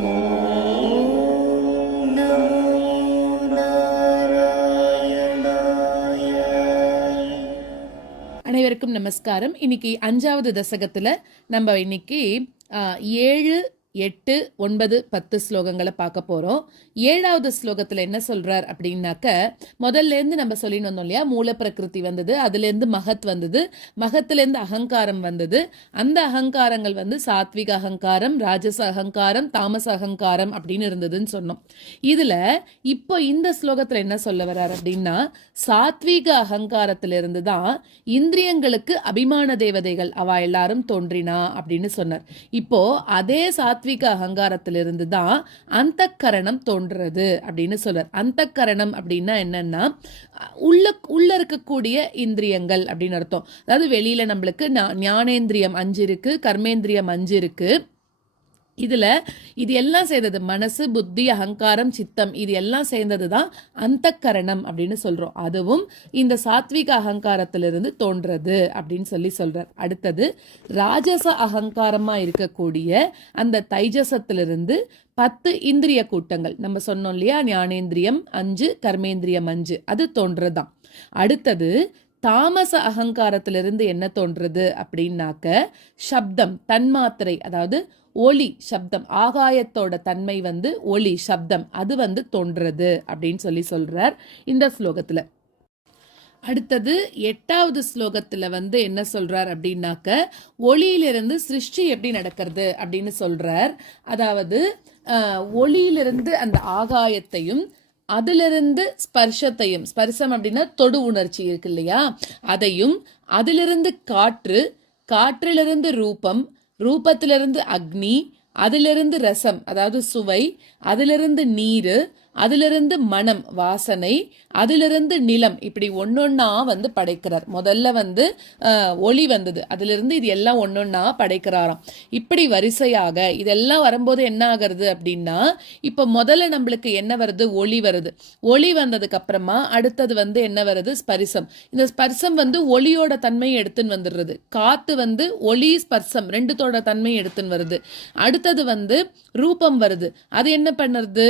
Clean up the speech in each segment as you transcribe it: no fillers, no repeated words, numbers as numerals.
ஓம் நமோ நாராயணாய. அனைவருக்கும் நமஸ்காரம். இன்னைக்கு 5வது தசகத்துல நம்ம இன்னைக்கு 7, 8, 9, 10 ஸ்லோகங்களை பார்க்க போறோம். 7வது ஸ்லோகத்துல என்ன சொல்றார் அப்படின்னாக்க, முதல்ல இருந்து நம்ம சொல்லிட்டு வந்தோம் இல்லையா, மூல பிரகிருதி வந்தது, அதுல இருந்து மகத் வந்தது, மகத்துல இருந்து அகங்காரம் வந்தது, அந்த அகங்காரங்கள் வந்து சாத்விக அகங்காரம், ராஜச அகங்காரம், தாமச அகங்காரம் அப்படின்னு இருந்ததுன்னு சொன்னோம். இதுல இப்போ இந்த ஸ்லோகத்துல என்ன சொல்ல வர்றார் அப்படின்னா, சாத்விக அகங்காரத்திலிருந்து தான் இந்திரியங்களுக்கு அபிமான தேவதைகள் அவ எல்லாரும் தோன்றினா அப்படின்னு சொன்னார். இப்போ அதே சாத்விக அகங்காரத்திலிருந்து தான் அந்தக்கரணம் தோன்றது அப்படின்னு சொல்றார். அந்தக்கரணம் அப்படின்னா என்னன்னா, உள்ள இருக்கக்கூடிய இந்திரியங்கள் அப்படின்னு அர்த்தம். அதாவது வெளியில நம்மளுக்கு ஞானேந்திரியம் 5 இருக்கு, கர்மேந்திரியம் 5 இருக்கு. இதுல இது எல்லாம் சேர்ந்தது மனசு, புத்தி, அகங்காரம், சித்தம், இது எல்லாம் சேர்ந்தது தான் அந்தக்கரணம் அப்படின்னு சொல்றோம். அதுவும் இந்த சாத்விக அகங்காரத்திலிருந்து தோன்றது அப்படின்னு சொல்றார். அடுத்தது ராஜச அகங்காரமா இருக்கக்கூடிய அந்த தைஜசத்திலிருந்து 10 இந்திரிய கூட்டங்கள் நம்ம சொன்னோம் இல்லையா, ஞானேந்திரியம் 5, கர்மேந்திரியம் 5, அது தோன்றதுதான். அடுத்தது தாமச அகங்காரத்திலிருந்து என்ன தோன்றது அப்படின்னாக்க, சப்தம், தன்மாத்திரை, அதாவது ஒளி, சப்தம், ஆகாயத்தோட தன்மை வந்து ஒளி, சப்தம், அது வந்து தோன்றது அப்படின்னு சொல்றார் இந்த ஸ்லோகத்துல. அடுத்தது 8வது ஸ்லோகத்துல வந்து என்ன சொல்றார் அப்படின்னாக்க, ஒளியிலிருந்து சிருஷ்டி எப்படி நடக்கிறது அப்படின்னு சொல்றார். அதாவது ஒளியிலிருந்து அந்த ஆகாயத்தையும், அதிலிருந்து ஸ்பர்ஷத்தையும், ஸ்பர்சம் அப்படின்னா தொடு உணர்ச்சி இருக்கு இல்லையா, அதையும், அதிலிருந்து காற்று, காற்றிலிருந்து ரூபம், ரூபத்திலிருந்து அக்னி, அதிலிருந்து ரசம் அதாவது சுவை, அதிலிருந்து நீரு, அதிலிருந்து மனம் வாசனை, அதிலிருந்து நிலம், இப்படி ஒன்னொன்னா வந்து படைக்கிறார். முதல்ல வந்து ஒளி வந்தது, அதிலிருந்து இது எல்லாம் ஒன்னொன்னா படைக்கிறாராம். இப்படி வரிசையாக இதெல்லாம் வரும்போது என்ன ஆகிறது அப்படின்னா, இப்ப முதல்ல நம்மளுக்கு என்ன வருது, ஒளி வருது. ஒளி வந்ததுக்கு அப்புறமா அடுத்தது வந்து என்ன வருது, ஸ்பரிசம். இந்த ஸ்பர்சம் வந்து ஒளியோட தன்மையை எடுத்துன்னு வந்துடுறது. காத்து வந்து ஒளி ஸ்பர்சம் ரெண்டுத்தோட தன்மையை எடுத்துன்னு வருது. அடுத்தது வந்து ரூபம் வருது. அது என்ன பண்ணுறது,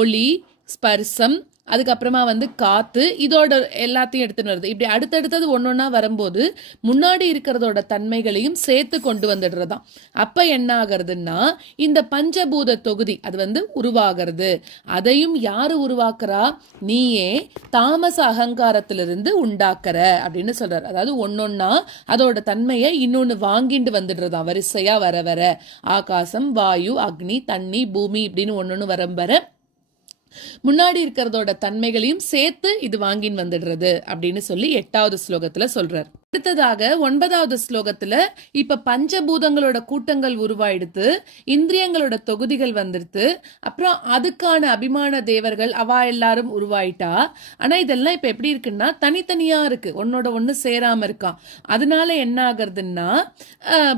ஒளி, ஸ்பர்சம், அதுக்கப்புறமா வந்து காத்து, இதோட எல்லாத்தையும் எடுத்துன்னு வருது. இப்படி அடுத்தடுத்தது ஒன்னொன்னா வரும்போது முன்னாடி இருக்கிறதோட தன்மைகளையும் சேர்த்து கொண்டு வந்துடுறதாம். அப்ப என்ன ஆகுறதுன்னா, இந்த பஞ்சபூத தொகுதி அது வந்து உருவாகிறது. அதையும் யாரு உருவாக்குறா, நீயே தாமச அகங்காரத்திலிருந்து உண்டாக்குற அப்படின்னு சொல்றாரு. அதாவது ஒன்னொன்னா அதோட தன்மையை இன்னொன்னு வாங்கிட்டு வந்துடுறதாம். வரிசையா வர வர ஆகாசம், வாயு, அக்னி, தண்ணி, பூமி இப்படின்னு ஒன்னொன்னு வர முன்னாடி இருக்கிறதோட தன்மைகளையும் சேர்த்து இது வாங்கின்னு வந்துடுறது அப்படின்னு 8வது ஸ்லோகத்துல சொல்றார். அடுத்ததாக 9வது ஸ்லோகத்துல இப்ப பஞ்சபூதங்களோட கூட்டங்கள் உருவாயிடுத்து, இந்திரியங்களோட தொகுதிகள் வந்துடுத்து, அப்புறம் அதுக்கான அபிமான தேவர்கள் அவா எல்லாரும் உருவாயிட்டா. ஆனா இதெல்லாம் இப்ப எப்படி இருக்குன்னா தனித்தனியா இருக்கு, ஒன்னோட ஒண்ணு சேராம இருக்கான். அதனால என்ன ஆகுறதுன்னா,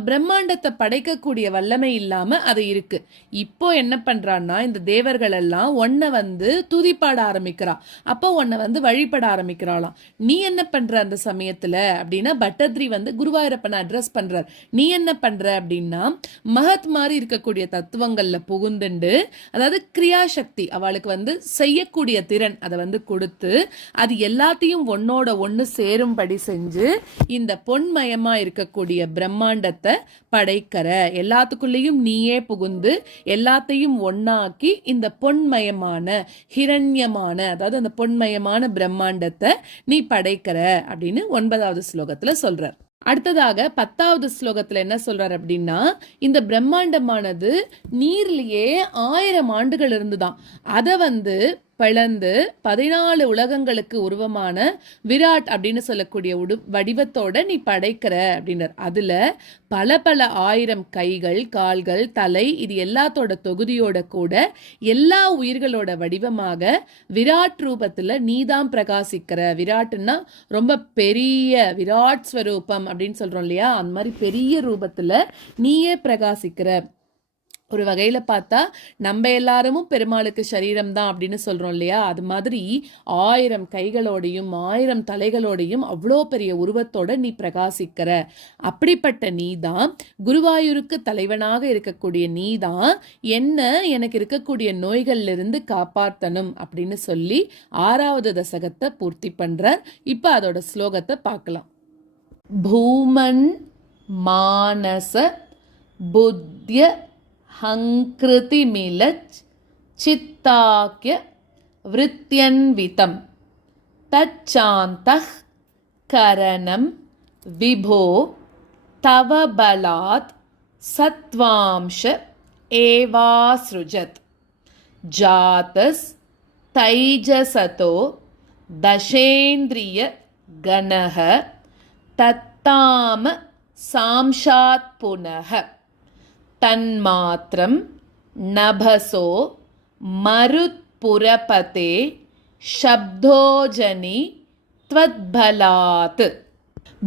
பிரம்மாண்டத்தை படைக்கக்கூடிய வல்லமை இல்லாம அது இருக்கு. இப்போ என்ன பண்றான்னா, இந்த தேவர்கள் எல்லாம் ஒன்ன வந்து துதிப்பாட ஆரம்பிக்கிறா. அப்போ உன்னை வந்து வழிபட ஆரம்பிக்கிறாளாம். நீ என்ன பண்ற அந்த சமயத்துல அப்படின்னா, பட்டத்ரி வந்து குருவாயூரப்பனை அட்ரஸ் பண்றார். நீ என்ன பண்ற அப்படின்னா, மகத் மாதிரி இருக்கக்கூடிய தத்துவங்கள்ல புகுந்துண்டு, அதாவது கிரியாசக்தி அவளுக்கு வந்து செய்யக்கூடிய திறன் அதை வந்து கொடுத்து, அது எல்லாத்தையும் ஒன்னோட ஒண்ணு சேரும்படி செஞ்சு இந்த பொன்மயமா இருக்கக்கூடிய பிரம்மாண்டத்தை படைக்கிற, எல்லாத்துக்குள்ளேயும் நீயே புகுந்து எல்லாத்தையும் ஒன்னாக்கி இந்த பொன்மயமான ஹிரண்யமான, அதாவது அந்த பொன்மயமான பிரம்மாண்டத்தை நீ படைக்கிற அப்படின்னு 9வது ஸ்லோகத்துல சொல்றார். அடுத்ததாக 10வது ஸ்லோகத்துல என்ன சொல்றார் அப்படின்னா, இந்த பிரம்மாண்டமானது நீர்லயே 1000 ஆண்டுகள் இருந்துதான், அதை வந்து பிளந்து 14 உலகங்களுக்கு உருவமான விராட் அப்படின்னு சொல்லக்கூடிய வடிவத்தோட நீ படைக்கிற அப்படின்றார். அதுல பல பல 1000 கைகள், கால்கள், தலை, இது எல்லாத்தோட தொகுதியோட கூட எல்லா உயிர்களோட வடிவமாக விராட் ரூபத்துல நீதான் பிரகாசிக்கிற. விராட்னா ரொம்ப பெரிய, விராட் ஸ்வரூபம் அப்படின்னு சொல்றோம் இல்லையா, அந்த மாதிரி பெரிய ரூபத்துல நீயே பிரகாசிக்கிற. ஒரு வகையில் பார்த்தா நம்ம எல்லாரும் பெருமாளுக்கு சரீரம் தான் அப்படின்னு சொல்கிறோம் இல்லையா, அது மாதிரி 1000 கைகளோடையும் 1000 தலைகளோடையும் அவ்வளோ பெரிய உருவத்தோட நீ பிரகாசிக்கிற. அப்படிப்பட்ட நீ தான் குருவாயூருக்கு தலைவனாக இருக்கக்கூடிய நீ தான் என்ன எனக்கு இருக்கக்கூடிய நோய்கள்லிருந்து காப்பாற்றணும் அப்படின்னு சொல்லி 6வது தசகத்தை பூர்த்தி பண்ணுறார். இப்போ அதோட ஸ்லோகத்தை பார்க்கலாம். பூமன் மானச புத்திய ஹங்கிருதிமிலச் சித்தாக்ய விருத்யன்விதம் தச்சாந்தः கரணம் விபோ தவ பலாத் சத்வாம்ச ஏவாஸ்ருஜத் ஜாதஸ் தைஜசதோ தசேந்திரிய கணஹ தத்தாம சாம்சாத் புனஹ தன்மாத்ரம் நபசோ மருத்புரபதே சப்தோஜனி த்வத்பலாத்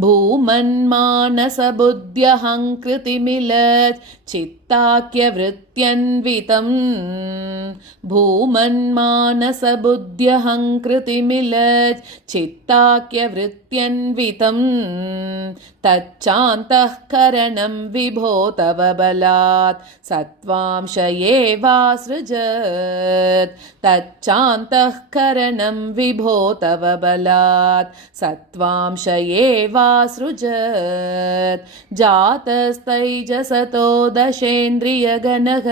भूमन्मानसबुद्ध्यहङ्कृतिमिलत् चित्ताख्यवृत्त्यन्वितं भूमन्मानसबुद्ध्यहङ्कृतिमिलत् चित्ताख्यवृत्त्यन्वितं तच्चान्तःकरणं विभो तव बलात् सत्त्वांश एवासृजत् तच्चान्तःकरणं विभो तव बलात् सत्त्वांश एवासृजत् जातस्तैजसतो दशेन्द्रियगणः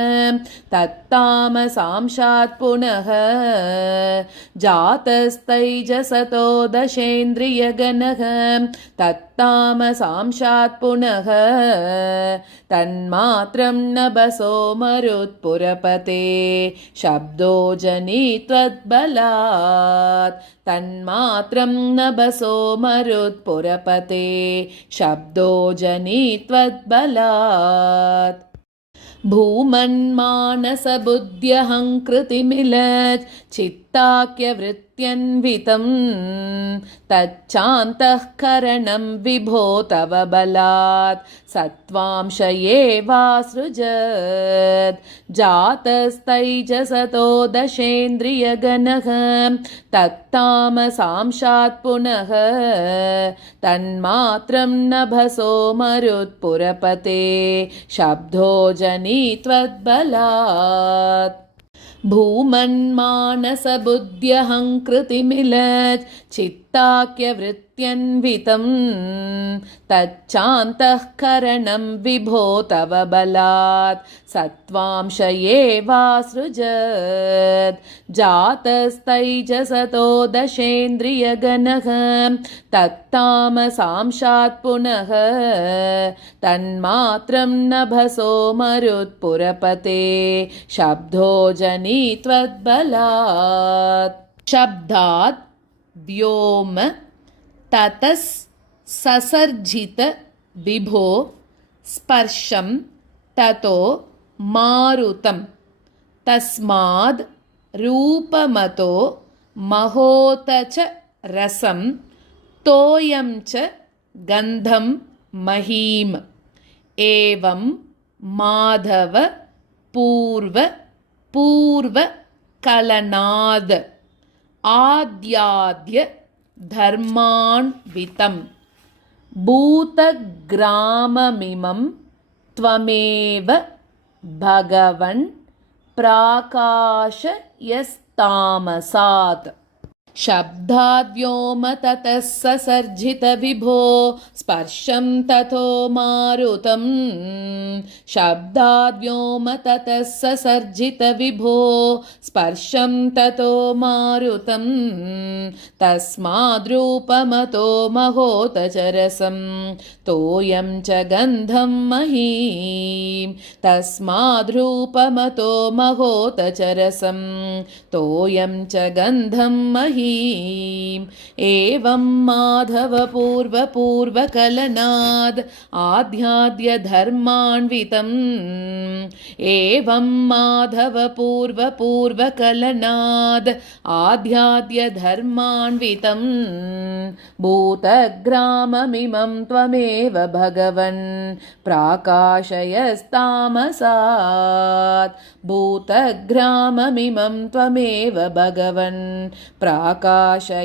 तत्तामसांशात् पुनः जातस्तैजसतो दशेन्द्रियगणः तत्तामसांशात् पुनः तन्मात्रं नभसो मरुत्पुरपते शब्दो जनि त्वद्बलात् तन्मात्रं नभसो मरुत्पुरपते शब्दो जनि त्वद्बलात् भूमन्मानसबुद्ध्यहङ्कृतिमिलत् चित्ताख्यवृत्त्यन्वितं तच्चान्तःकरणं विभो तव बलात् सत्त्वांश एवासृजत् जातस्तैजसतो दशेन्द्रियगणः तत्तामसांशात् पुनः तन्मात्रं नभसो मरुत्पुरपते शब्दो जनि त्वद्बलात् भूमन्मानसबुद्ध्यहङ्कृतिमिलत् चित्ताख्यवृत्त्यन्वितं तच्चान्तःकरणं विभो तव बलात् सत्त्वांश एवासृजत् जातस्तैजसतो दशेन्द्रियगणः तत्तामसांशात् पुनः तन्मात्रं नभसो मरुत्पुरपते शब्दो जनि त्वद्बलात् शब्दात् व्योम ततस् ससर्जित विभो स्पर्शं ततो मारुतं तस्माद् रूपमतो महोत च रसं तोयं च गन्धं महीम् एवं माधव पूर्व कलनाद आद्याद्य धर्मान्वितं भूतग्राममिमं त्वमेव भगवन् प्राकाशयस्तामसात् शब्दाद्व्योम ततः ससर्जित विभो स्पर्शं ततो मारुतं शब्दाद्व्योम ततः ससर्जित विभो स्पर्शं ततो मारुतं तस्माद्रूपमतो महोत च रसं तोयं च गन्धं महीम् तस्माद्रूपमतो महोत च रसं तोयं च गन्धं महीम् महीम् एवं माधव पूर्वपूर्वकलनाद् आध्याद्यधर्मान्वितम् एवं माधव पूर्वपूर्वकलनाद् आध्याद्यधर्मान्वितम् भूतग्राममिमं त्वमेव भगवन् प्राकाशयस्तामसात् भूतग्राममिमं त्वमेव भगवन् प्राकाशयस्तामसात्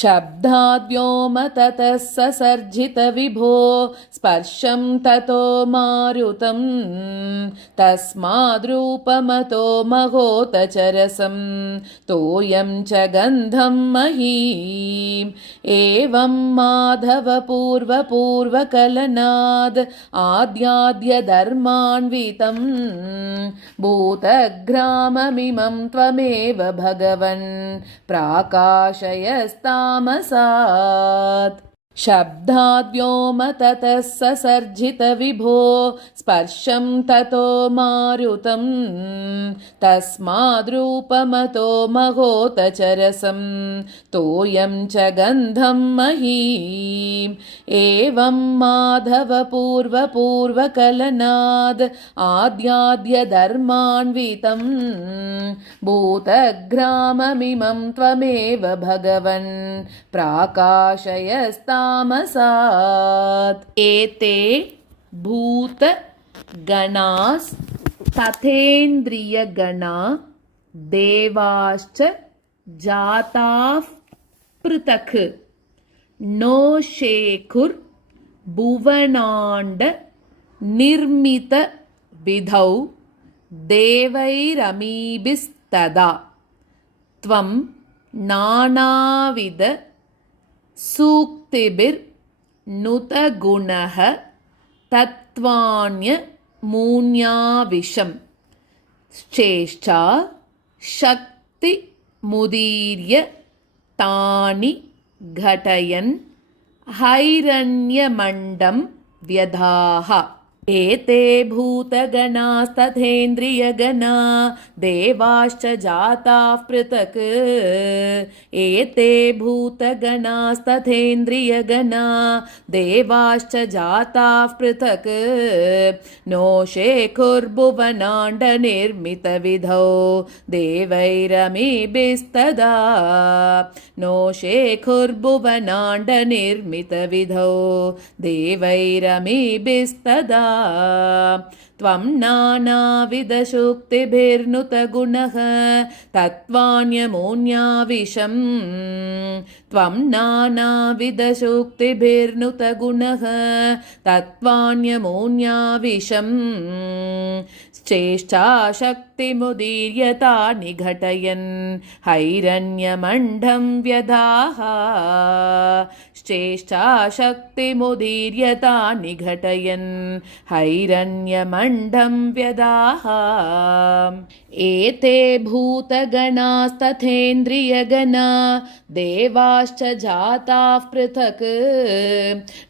शब्दाद्योम ततः ससर्जित विभो स्पर्शं ततो मारुतं तस्माद्रूपमतो महोतचरसं तोयं च गन्धं महीम् एवं माधव पूर्वपूर्वकलनाद् आद्याद्यधर्मान्वितं भूतग्राममिमं त्वमेव भगवन् प्राकाशयस्तामसात् शब्दाद्योम ततः ससर्जित विभो स्पर्शं ततो मारुतं तस्माद्रूपमतो महोतचरसं तोयं च गन्धं महीम् एवं माधव पूर्वपूर्वकलनाद् आद्याद्यधर्मान्वितं भूतग्राममिमं त्वमेव भगवन् प्राकाशयस्तामसात् एते भूतगणास्तथेन्द्रियगणा देवाश्च जाताः पृथक् नो शेखुर्भुवनाण्ड निर्मितविधौ देवैरमीभिस्तदा त्वं नानाविध सूक्तिभिर्नुतगुणः तत्त्वान्यमून्याविशम् श्चेष्टा शक्तिमुदीर्य तानि घटयन् हैरण्यमण्डं व्यधाः एते भूतगणास्तथेन्द्रियगणा देवाश्च जाताः पृथक् एते भूतगणास्तथेन्द्रियगणा देवाश्च जाताः पृथक् नो शेखुर्भुवनाण्डनिर्मितविधौ देवैरमीभिस्तदा नो शेखुर्भुवनाण्डनिर्मितविधौ देवैरमीभिस्तदा त्वं नानाविधशुक्तिभिर्नुतगुणः तत्त्वान्यमून्याविशम् त्वं नानाविधशुक्तिभिर्नुतगुणः तत्त्वान्यमून्याविशम् श्चेष्टाशक्तिमुदीर्य तानि घटयन् हैरण्यमण्डं व्यधाः श्चेष्टाशक्तिमुदीर्य तानि घटयन् हैरण्यमण्डं व्यधाः एते भूतगणास्तथेन्द्रियगणा देवाश्च जाताः पृथक्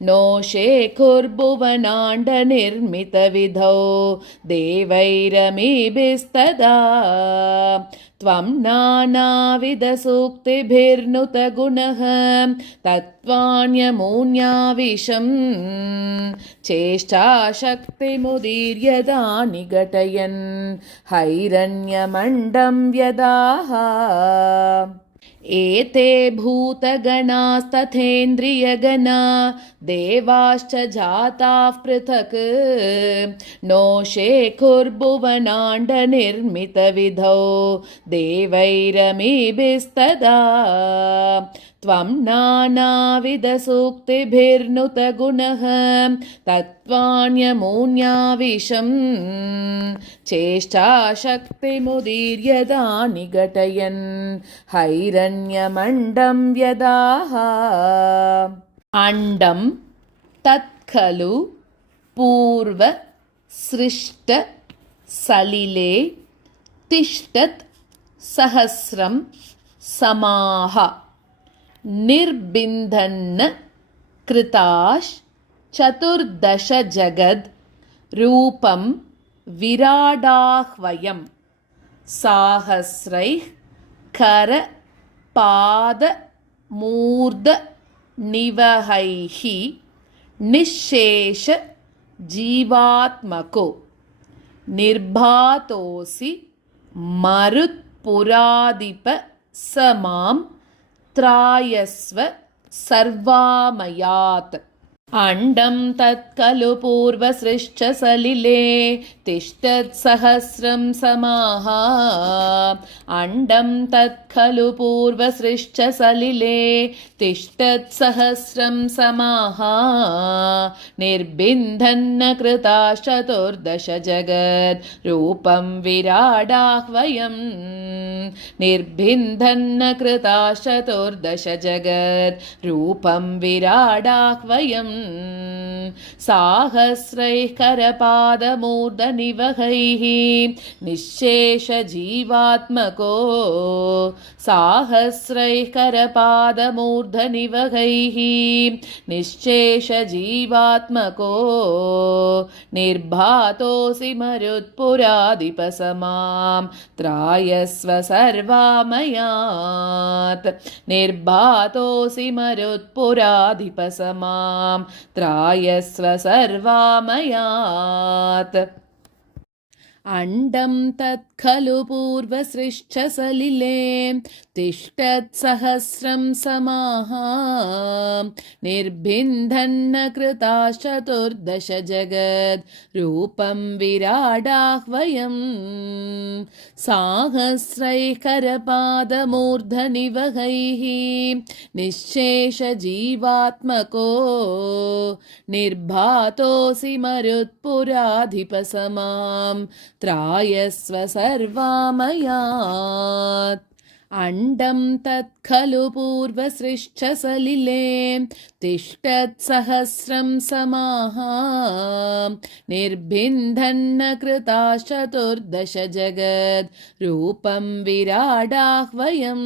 नो शेखुर्भुवनाण्डनिर्मितविधौ देवैरमीभिस्तदा त्वं नानाविधसूक्तिभिर्नुतगुणः तत्त्वान्यमून्याविशम् चेष्टाशक्तिमुदीर्य तानि घटयन् हैरण्यमण्डं व्यधाः एते भूतगणास्तथेन्द्रियगणा देवाश्च जाताः पृथक् नो शेखुर्भुवनाण्डनिर्मितविधौ देवैरमीभिस्तदा त्वं नानाविधसूक्तिभिर्नुतगुणः तत्त्वान्यमून्याविशम् चेष्टाशक्तिमुदीर्य तानि घटयन् हैरण्यमण्डं व्यधाः अण्डं तत्खलु पूर्वसृष्टसलिले तिष्ठत् सहस्रं समाः निर्बिन्धन् कृताश् चतुर्दश जगद् रूपं विराडाह्वयम् साहस्रैः കര പാദ മൂർധ നിവഹൈഹി നിശേഷ ജീവാത്മകോ നിർഭാതോസി മരുത്പുരാധിപ സമാം ത്രായസ്വ സർവാമയാത്. അണ്ഡം തത്ഖലു പൂർവസൃഷ്ട സലിലേ തിഷ്ഠത്സഹസ്രം സമാഹ. അണ്ഡം തത്ഖലു പൂർവസൃഷ്ട സലിലേ തിഷ്ഠത്സഹസ്രം സമാഹ. നിർബിന്ധന്ന കൃതാശ്ചതുർദശ ജഗത് രൂപം വിരാടാഹ്വയം. നിർബിന്ധന്ന കൃതാശ്ചതുർദശ ജഗത് രൂപം വിരാടാഹ്വയം. സാഹസ്രൈഃ കരപാദമൂർധനിവഹൈഃ നിശേഷ ജീവാത്മകോ. സാഹസ്രൈഃ കരപാദമൂർധനിവഹൈഃ നിശേഷ ജീവാത്മകോ നിർഭാതോസി മരുത്പുരാധിപ സമാം ത്രായസ്വ സർവാമയാത്. നിർഭാതോസി മരുത്പുരാധിപ സമാം ത്രായസ്വ സർവാമയാത്. അണ്ഡം തത്ഖലു പൂർവസൃഷ്ട സലിലേ തിഷ്ഠത്സഹസ്രം സമാഹ. നിർബിന്ധന്ന കൃതാശ്ചതുർദശ ജഗത് രൂപം വിരാടാഹ്വയം. സാഹസ്രൈഃ കരപാദമൂർധനിവഹൈഃ നിശേഷ ജീവാത്മകോ നിർഭാതോസി മരുത്പുരാധിപ സമാം ത്രായസ്വ സർവാമയാത്. അണ്ഡം തത്ഖലു പൂർവസൃഷ്ട സലിലേ തിഷ്ഠത്സഹസ്രം സമാഹ. നിർബിന്ധന്ന കൃതാശ്ചതുർദശ ജഗത് രൂപം വിരാടാഹ്വയം.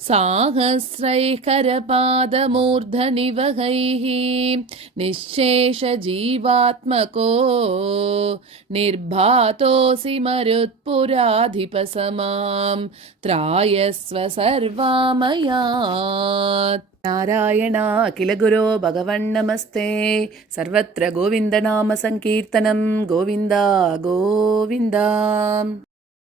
സാഹസ്രൈഃ കരപാദമൂർധനിവഹൈഃ നിശേഷ ജീവാത്മകോ നിർഭാതോസി മരുത്പുരാധിപ സമാം ത്രായസ്വ സർവാമയാത്. നാരായണ അഖില ഗുരോ ഭഗവൻ നമസ്തേ. സർവത്ര ഗോവിന്ദനാമ സങ്കീർത്തനം. ഗോവിന്ദ ഗോവിന്ദ.